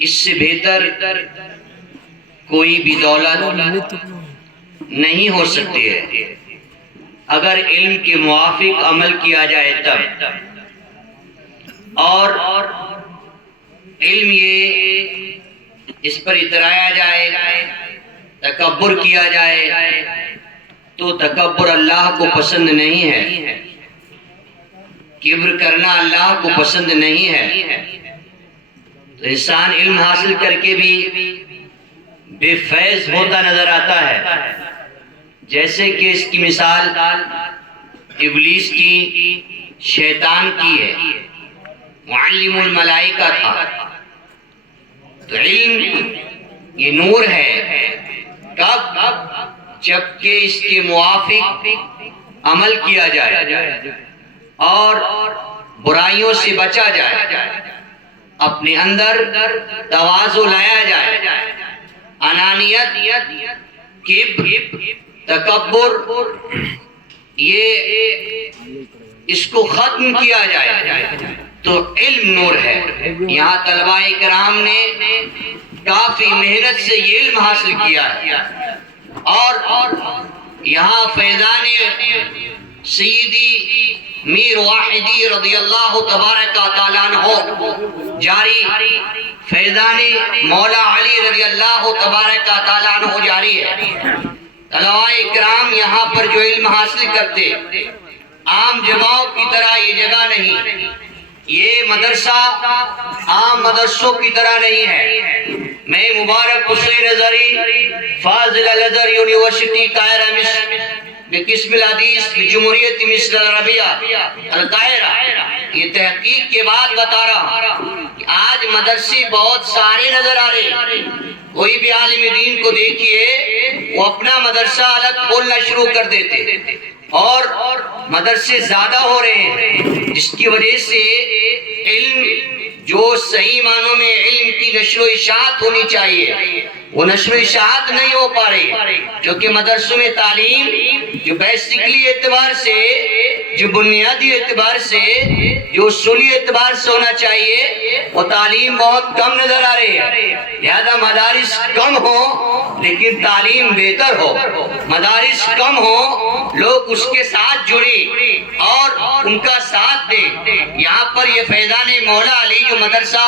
اس سے بہتر کوئی بھی دولت نہیں ہو سکتی ہے اگر علم کے موافق عمل کیا جائے تب. اور علم یہ اس پر اترایا جائے، تکبر کیا جائے تو تکبر اللہ کو پسند نہیں ہے، کبر کرنا اللہ کو پسند نہیں ہے. تو انسان علم حاصل کر کے بھی بے فیض ہوتا نظر آتا ہے، جیسے کہ اس کی مثال ابلیس کی، شیطان کی ہے. معلم الملائکہ تھا. تو علم یہ نور ہے، کب؟ جبکہ اس کے موافق عمل کیا جائے اور برائیوں سے بچا جائے، اپنے اندر تواضع لایا جائے، انانیت، کبر، تکبر، یہ اس کو ختم کیا جائے تو علم نور ہے. یہاں طلباء کرام نے کافی محنت سے یہ علم حاصل کیا ہے اور یہاں فیضان سیدی میر واحدی رضی اللہ تبارک تعالیٰ عنہ جاری، فیضان مولا علی رضی اللہ تبارک تعالیٰ عنہ جاری ہے. طلباء کرام یہاں پر جو علم حاصل کرتے، عام جگہوں کی طرح یہ جگہ نہیں، یہ مدرسہ عام مدرسوں کی طرح نہیں ہے. میں مبارک حسین ازہری فاضل الازہر یونیورسٹی قاہرہ مصر بقسم الحدیث بجمہوریت مصر العربیہ القاہرہ یہ تحقیق کے بعد بتا رہا ہوں کہ آج مدرسے بہت سارے نظر آ رہے. کوئی بھی عالم دین کو دیکھیے وہ اپنا مدرسہ الگ کھولنا شروع کر دیتے اور مدرسے زیادہ ہو رہے ہیں، جس کی وجہ سے علم جو صحیح معنوں میں علم کی نشر و اشاعت ہونی چاہیے وہ نشر و اشاعت نہیں ہو پا رہی، کیونکہ مدرسوں میں تعلیم جو بیسکلی اعتبار سے، جو بنیادی اعتبار سے، جو اصولی اعتبار سے ہونا چاہیے وہ تعلیم بہت کم نظر آ رہی ہے. لہذا مدارس کم ہوں لیکن تعلیم بہتر ہو، مدارس کم ہوں لوگ اس کے ساتھ جڑے اور ان کا ساتھ دیں. یہاں پر یہ فیضان مولا علی جو مدرسہ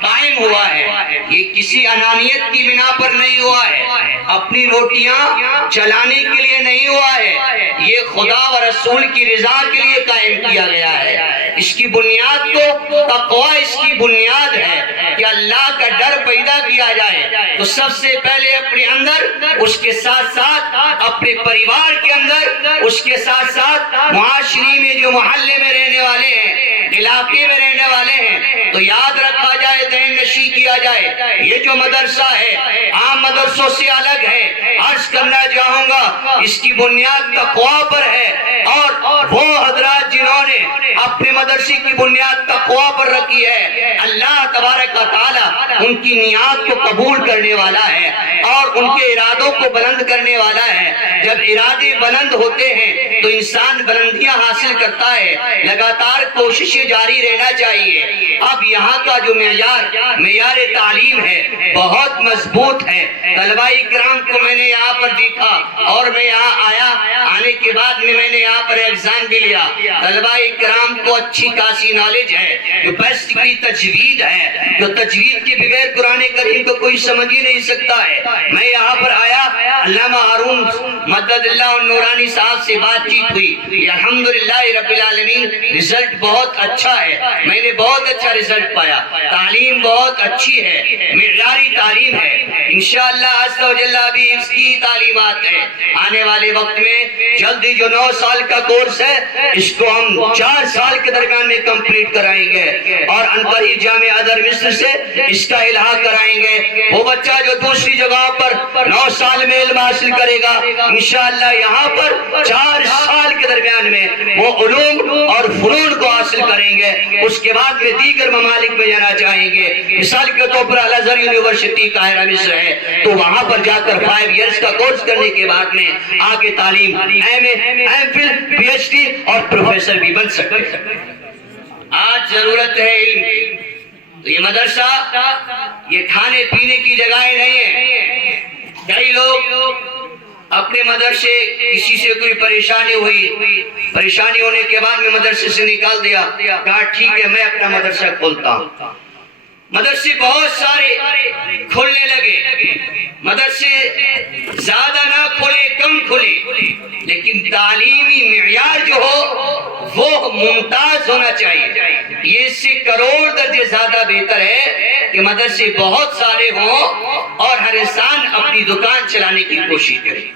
قائم ہوا ہے یہ کسی انانیت کی بنا پر نہیں ہوا ہے، اپنی روٹیاں چلانے کے لیے نہیں ہوا ہے، یہ خدا و رسول کی رضا کے لیے قائم کیا گیا ہے. اس کی بنیاد تو تقوی اس کی بنیاد ہے کہ اللہ کا ڈر پیدا کیا جائے. تو سب سے پہلے اپنے اندر، اس کے ساتھ ساتھ اپنے پریوار کے اندر، اس کے ساتھ ساتھ معاشرے میں جو محلے میں رہنے والے ہیں، علاقے میں رہنے والے ہیں، تو یاد رکھا جائے، ذہن نشی کیا جائے یہ جو مدرسہ ہے عام مدرسوں سے الگ ہے. عرض کرنا چاہوں گا اس کی بنیاد تقوی پر ہے اور وہ حضرات جنہوں نے اپنے مدرسے کی بنیاد تقوی پر رکھی ہے اللہ تبارک و تعالی ان کی نیات کو قبول کرنے والا ہے اور ان کے ارادوں کو بلند کرنے والا ہے. جب ارادے بلند ہوتے ہیں تو انسان بلندیاں حاصل کرتا ہے، لگاتار کوششیں جاری رہنا چاہیے. اب یہاں کا جو معیار تعلیم ہے بہت مضبوط ہے. طلباء کرام کو میں نے یہاں پر دیکھا اور میں یہاں آیا، آنے کے بعد میں نے یہاں پر ایگزام بھی لیا. طلباء کرام کو اچھی خاصی نالج ہے، جو بیسکلی تجوید ہے، جو تجوید کے بغیر قرآن کریم کو کوئی سمجھ ہی نہیں سکتا ہے. میں یہاں پر آیا، علامہ ہارون مدد اللہ النورانی صاحب سے بات چیت ہوئی. الحمدللہ رب العالمین رزلٹ بہت اچھا ہے، میں نے بہت اچھا رزلٹ پایا. تعلیم بہت اچھی ہے، معیاری تعلیم ہے. انشاءاللہ عز و جل بھی اس کی تعلیمات ہے. آنے والے وقت میں جلدی جو 9 سال کا کورس ہے اس کو ہم 4 سال کے درمیان میں کمپلیٹ کرائیں گے اور انقریب جامعہ ازہر مصر سے اس کا الحاق کرائیں گے. وہ بچہ جو دوسری جگہ پر 9 سال میں علم حاصل کرے گا انشاءاللہ یہاں پر 4 سال کے درمیان میں وہ علوم اور فنون کو حاصل کریں گے. اس کے بعد میں دیگر ممالک میں جانا چاہیں گے. مثال کے طور پر الازہر یونیورسٹی قاہرہ مصر ہے تو وہاں پر جا کر 5 ایئرز کا کورس کرنے کے بعد میں آگے تعلیم M A, M Phil, P H D اور پروفیسر بھی بن سکتے ہیں. آج ضرورت ہے علم کی. تو یہ مدرسہ یہ کھانے پینے کی جگہیں نہیں ہے. کئی لوگ اپنے مدرسے کسی سے کوئی پریشانی ہوئی، پریشانی ہونے کے بعد میں مدرسے سے نکال دیا، کہا ٹھیک ہے میں اپنا مدرسہ کھولتا ہوں. مدرسے بہت سارے کھولنے لگے، مدرسے زیادہ نہ کھولے کم کھولے، لیکن تعلیمی معیار جو ہو وہ ممتاز ہونا چاہیے. یہ اس سے کروڑ درجے زیادہ بہتر ہے کہ مدرسے بہت سارے ہوں اور ہر انسان اپنی دکان چلانے کی کوشش کرے.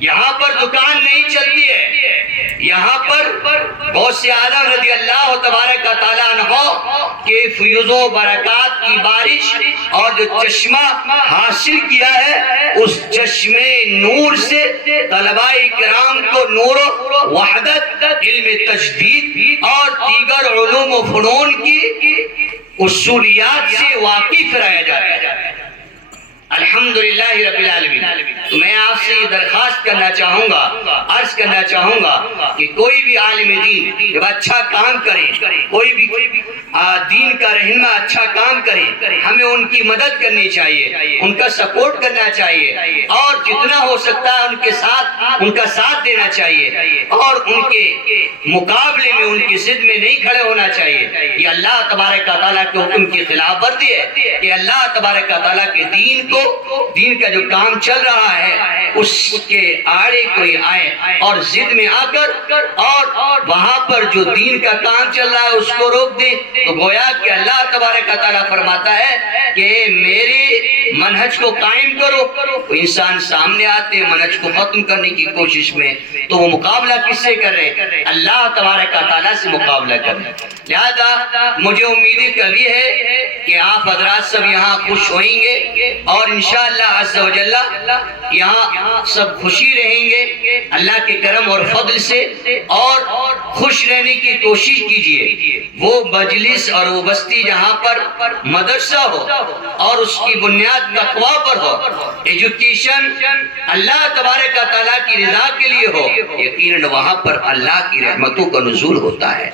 یہاں پر دکان نہیں چلتی ہے، یہاں پر غوث اعظم رضی اللہ تبارک تعالیٰ عنہ کے فیض و برکات کی بارش اور جو چشمہ حاصل کیا ہے، اس چشمے نور سے طلباء کرام کو نور و وحدت، علم تجدید اور دیگر علوم و فنون کی اصولیات سے واقف کرایا جاتا ہے. الحمدللہ رب العالمین. تو میں آپ سے یہ درخواست کرنا چاہوں گا، عرض کرنا چاہوں گا کہ کوئی بھی عالم دین جب اچھا کام کرے، کوئی بھی دین کا رہنما اچھا کام کرے، ہمیں ان کی مدد کرنی چاہیے، ان کا سپورٹ کرنا چاہیے اور جتنا ہو سکتا ہے ان کا ساتھ دینا چاہیے اور ان کے مقابلے میں ان کی ضد میں نہیں کھڑے ہونا چاہیے. یہ اللہ تبارک تعالیٰ کے حکم کی خلاف ورزی ہے کہ اللہ تبارک تعالیٰ کے دین کا جو کام چل رہا ہے اس کے آڑے کوئی آئے اور ضد میں آ کر اور وہاں پر جو دین کا کام چل رہا ہے اس کو روک دے، تو گویا کہ اللہ تبارک تعالیٰ فرماتا ہے کہ میرے منہج کو قائم کرو. تو انسان سامنے آتے ہیں منہج کو ختم کرنے کی کوشش میں، تو وہ مقابلہ کس سے کر رہے ہیں؟ اللہ تبارک تعالیٰ سے مقابلہ کر رہے ہیں. لہذا مجھے امید کبھی ہے کہ آپ حضرات سب یہاں خوش ہوئیں گے اور انشاءاللہ عز و جل یہاں سب خوشی رہیں گے اللہ کے کرم اور فضل سے. اور خوش رہنے کی کوشش کیجئے. وہ مجلس اور وہ بستی جہاں پر مدرسہ ہو اور اس کی بنیاد تقویٰ پر ہو، ایجوکیشن اللہ تبارک تعالیٰ کی رضا کے لیے ہو، یقیناً وہاں پر اللہ کی رحمتوں کا نزول ہوتا ہے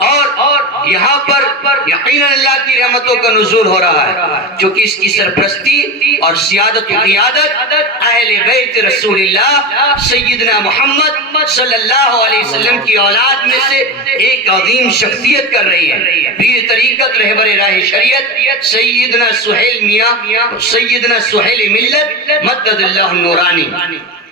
اور یہاں پر یقیناً اللہ کی رحمتوں کا نزول ہو رہا ہے، چونکہ اس کی سرپرستی اور سیادت و قیادت اہل بیت رسول اللہ سیدنا محمد صلی اللہ علیہ وسلم کی اولاد میں سے ایک عظیم شخصیت کر رہی ہے. پیر طریقت رہبر راہ شریعت سیدنا سہیل میاں، سیدنا سہیل ملت مدد اللہ النورانی،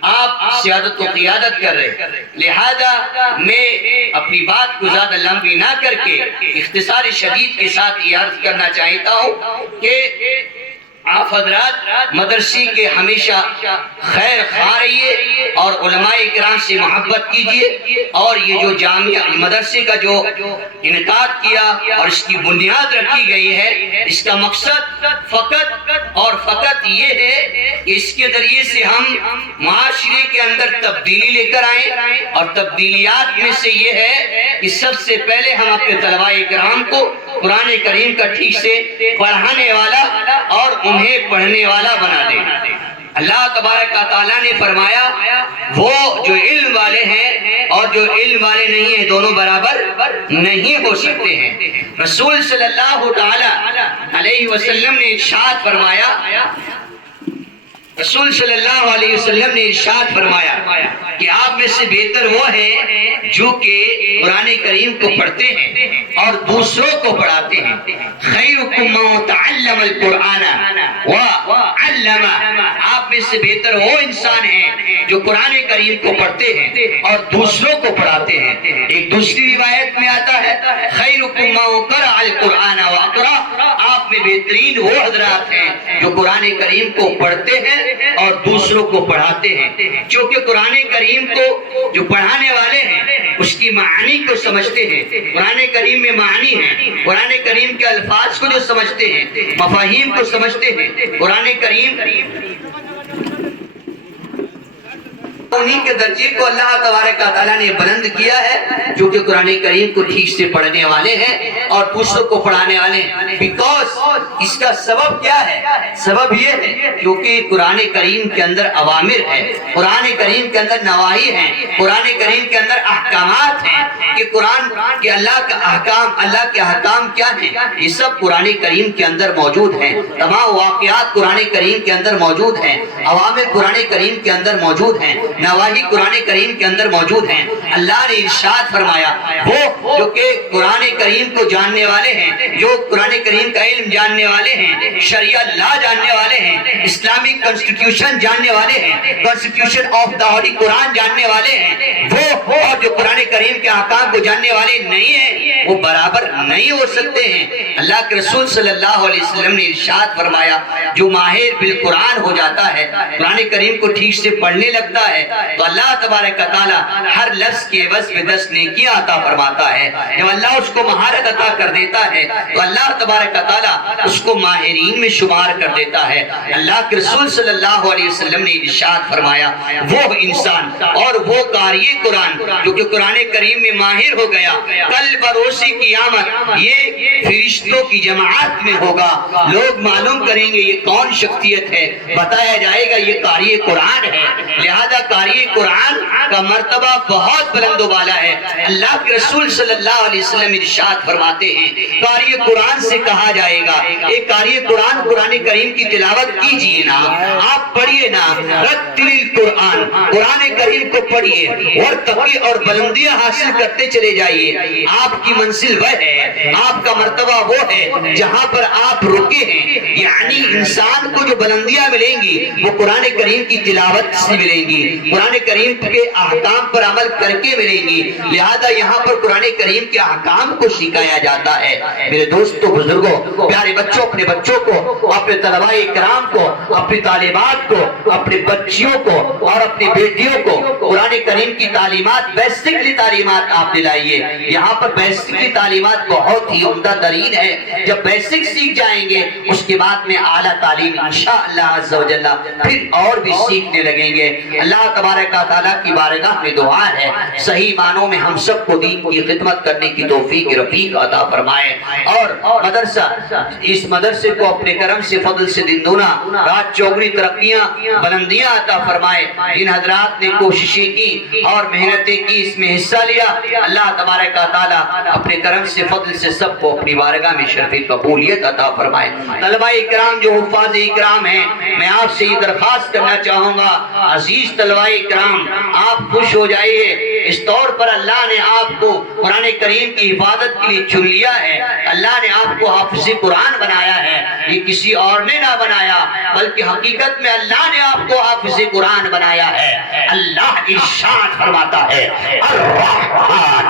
آپ سیادت و قیادت کر رہے. لہذا میں اپنی بات کو زیادہ لمبی نہ کر کے اختصار شدید کے ساتھ یہ عرض کرنا چاہتا ہوں کہ آپ حضرات مدرسے کے ہمیشہ خیر خواہ رہیے اور علماء کرام سے محبت کیجئے. اور یہ جو جامعہ مدرسے کا جو انعقاد کیا اور اس کی بنیاد رکھی گئی ہے، اس کا مقصد فقط اور فقط یہ ہے کہ اس کے ذریعے سے ہم معاشرے کے اندر تبدیلی لے کر آئیں. اور تبدیلیات میں سے یہ ہے کہ سب سے پہلے ہم اپنے طلباء کرام کو قرآن کریم کا ٹھیک سے پڑھانے والا اور انہیں پڑھنے والا بنا دیں. اللہ تبارک تعالیٰ نے فرمایا وہ جو علم والے ہیں اور جو علم والے نہیں ہیں دونوں برابر نہیں ہو سکتے ہیں. رسول صلی اللہ تعالیٰ علیہ وسلم نے ارشاد فرمایا، رسول صلی اللہ علیہ وسلم نے ارشاد فرمایا کہ آپ میں سے بہتر وہ ہیں جو کہ قرآن کریم کو پڑھتے ہیں اور دوسروں کو پڑھاتے ہیں. خیرکم من تعلم القرآن وعلم، آپ میں سے بہتر وہ انسان ہیں جو قرآن کریم کو پڑھتے ہیں اور دوسروں کو پڑھاتے ہیں. ایک دوسری روایت میں آتا ہے خیرکم من قرأ القرآن واقرأ، آپ میں بہترین وہ حضرات ہیں جو قرآن کریم کو پڑھتے ہیں اور دوسروں کو پڑھاتے ہیں. چونکہ قرآن کریم کو جو پڑھانے والے ہیں اس کی معانی کو سمجھتے ہیں. قرآن کریم میں معانی ہیں، قرآن کریم کے الفاظ کو جو سمجھتے ہیں، مفاہیم کو سمجھتے ہیں. قرآن کریم انہی کے درجے کو اللہ تبارک و تعالیٰ نے بلند کیا ہے جو کہ قرآن کریم کو ٹھیک سے پڑھنے والے ہیں اور دوسروں کو پڑھانے والے ہیں. بیکاز اس کا سبب کیا ہے؟ سبب یہ ہے کیونکہ قرآن کریم کے اندر اوامر ہے، قرآن کریم کے اندر نواہی ہیں، قرآن کریم کے اندر احکامات ہیں کہ قرآن کے اللہ کے احکام کیا ہیں، یہ سب قرآن کریم کے اندر موجود ہیں. تمام واقعات قرآن کریم کے اندر موجود ہیں، اوامر قرآن کریم کے اندر موجود ہیں، نواہی قرآن کریم کے اندر موجود ہیں. اللہ نے ارشاد فرمایا وہ جو کہ قرآن کریم کو جاننے والے ہیں، جو قرآن کریم کا علم جاننے والے ہیں، شریعہ لا جاننے والے ہیں، اسلامی کنسٹیٹیوشن جاننے والے ہیں، کنسٹیٹیوشن آف دا ہولی قرآن جاننے والے ہیں، وہ اور جو قرآن کریم کے احکام کو جاننے والے نہیں ہیں وہ برابر نہیں ہو سکتے ہیں. اللہ کے رسول صلی اللہ علیہ وسلم نے ارشاد فرمایا جو ماہر بالقرآن ہو جاتا ہے، قرآن کریم کو ٹھیک سے پڑھنے لگتا ہے تو اللہ تبارک و تعالی ہر لفظ کے عوض میں 10 نیکیاں عطا فرماتا ہے. جب اللہ اس کو مہارت عطا کر دیتا ہے تو اللہ تبارک و تعالی اس کو ماہرین میں شمار کر دیتا ہے. اللہ کے رسول صلی اللہ علیہ وسلم نے ارشاد فرمایا وہ انسان اور وہ قاری قرآن جو کہ قرآن کریم میں ماہر ہو گیا کل بروز قیامت یہ فرشتوں کی جماعت میں ہوگا. لوگ معلوم کریں گے یہ کون شخصیت ہے، بتایا جائے گا یہ قاری قرآن ہے. لہذا قاری قرآن کا مرتبہ بہت بلند و بالا ہے. اللہ کے رسول صلی اللہ علیہ وسلم ارشاد فرماتے ہیں قاری قرآن سے کہا جائے گا اے قاری قرآن قرآن کریم کی تلاوت کیجئے نا، آپ پڑھیے نا، رتل القرآن قرآن کریم کو پڑھیے اور تقی اور بلندیاں حاصل کرتے چلے جائیے. آپ کی منزل وہ ہے، آپ کا مرتبہ وہ ہے جہاں پر آپ رکے ہیں. یعنی انسان کو جو بلندیاں ملیں گی وہ قرآن کریم کی تلاوت سے ملیں گی، قرآن کریم کے احکام پر عمل کر کے ملیں گی. لہذا یہاں پر قرآن کریم کے احکام کو سکھایا جاتا ہے. میرے دوستوں، بزرگوں، پیارے بچوں، اپنے بچوں کو، اپنے طلباء کرام کو، اپنی طالبات کو، اپنے بچیوں کو اور اپنی بیٹیوں کو قرآن کریم کی تعلیمات، بیسکلی تعلیمات آپ دلائیے. یہاں پر بیسکلی تعلیمات بہت ہی عمدہ ترین ہے. جب بیسک سیکھ جائیں گے اس کے بعد میں اعلیٰ تعلیم انشاءاللہ عز و جل پھر اور بھی سیکھنے لگیں گے. اللہ تبارک و تعالیٰ کی بارگاہ میں دعا ہے صحیح معنوں میں ہم سب کو دین کی خدمت کرنے کی توفیق رفیق عطا فرمائے اور مدرسہ اس مدرسے کو اپنے کرم سے فضل سے دن دونا رات چوگنی ترقیاں بلندیاں عطا فرمائے. جن حضرات نے کوششیں کی اور محنتیں کی اس میں حصہ لیا اللہ تبارک و تعالیٰ اپنے کرم سے فضل سے سب کو اپنی بارگاہ میں شرف قبولیت عطا فرمائے. طلباء اکرام جو حفاظ اکرام ہیں میں آپ سے یہ درخواست کرنا چاہوں گا عزیز طلباء اکرام آپ خوش ہو جائیے. اس طور پر اللہ نے آپ کو قرآن کریم کی حفاظت کے لیے چن لیا ہے. اللہ نے آپ کو حافظ قرآن بنایا ہے، یہ کسی اور نے نہ بنایا بلکہ حقیقت میں اللہ نے آپ کو حافظ قرآن بنایا ہے. اللہ ارشاد فرماتا ہے الرحمن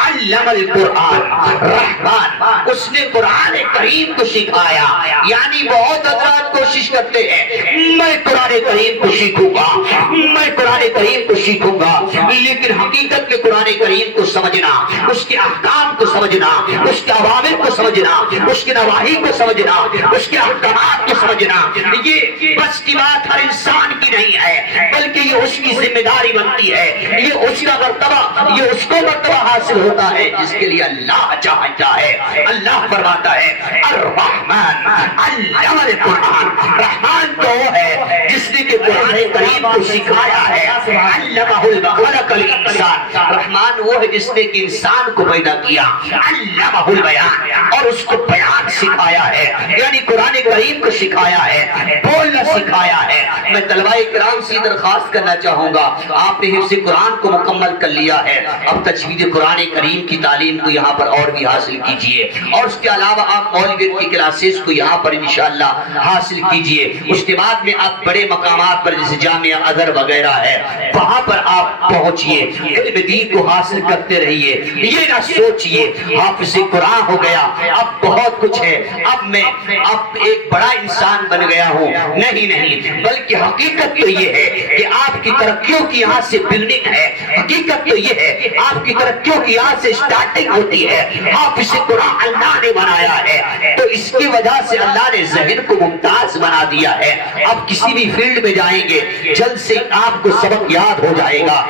علم القرآن، رحمان اس نے قرآن کریم کو سکھایا. یعنی بہت حضرات کوشش کرتے ہیں میں قرآن کریم کو سیکھوں گا، میں قرآن کریم کو سیکھوں گا، لیکن حقیقت میں قرآن کریم کو سمجھنا، اس کے احکام کو سمجھنا، اس کے اوامر کو سمجھنا، اس کے نواہی کو سمجھنا، اس کے احکامات کو سمجھنا یہ بس کی بات ہر انسان کی نہیں ہے بلکہ یہ اس کی ذمہ داری بنتی ہے. یہ اس کا مرتبہ، یہ اس کو مرتبہ حاصل ہوتا ہے جس کے لیے اللہ چاہتا ہے. اللہ فرماتا ہے الرحمن علم القرآن، رحمان تو وہ ہے جس نے کہ قرآن کریم کو سکھایا ہے. علمہ خلق الانسان، رحمان وہ ہے جس نے کہ انسان کو پیدا کیا. علمہ البیان، اور اس کو بیان سکھایا ہے یعنی قرآن کریم کو سکھایا ہے، بولنا سکھایا ہے. میں طلباء کرام سے درخواست کرنا چاہوں گا آپ نے حفظ قرآن کو مکمل کر لیا ہے، اب تجوید قرآن کریم کی تعلیم کو یہاں پر اور بھی حاصل کیجئے اور اس کے علاوہ آپ مولویت کی کلاسز کو یہاں پر انشاءاللہ حاصل کیجئے. اس کے بعد میں آپ بڑے مقامات پر جیسے جامعہ ازہر وغیرہ ہے وہاں پر آپ پہنچیے، علم دین کو حاصل کرتے رہیے. یہ نہ سوچئے حافظ قرآن ہو گیا اب بہت کچھ ہے، اب ایک بڑا انسان بن گیا ہوں، نہیں بلکہ حقیقت تو یہ ہے کہ آپ کی ترقیوں کی یہاں سے بلڈنگ ہے. حقیقت تو یہ ہے آپ کی ترقیوں کی یہاں سے سٹارٹنگ ہوتی ہے. حافظ قرآن اللہ نے بنایا ہے تو اس کی وجہ سے اللہ نے ذہن کو ممتاز بنا دیا ہے. اب کسی بھی فیلڈ میں جائیں گے جلد سے آپ کو سبق یاد ہو جائے گا.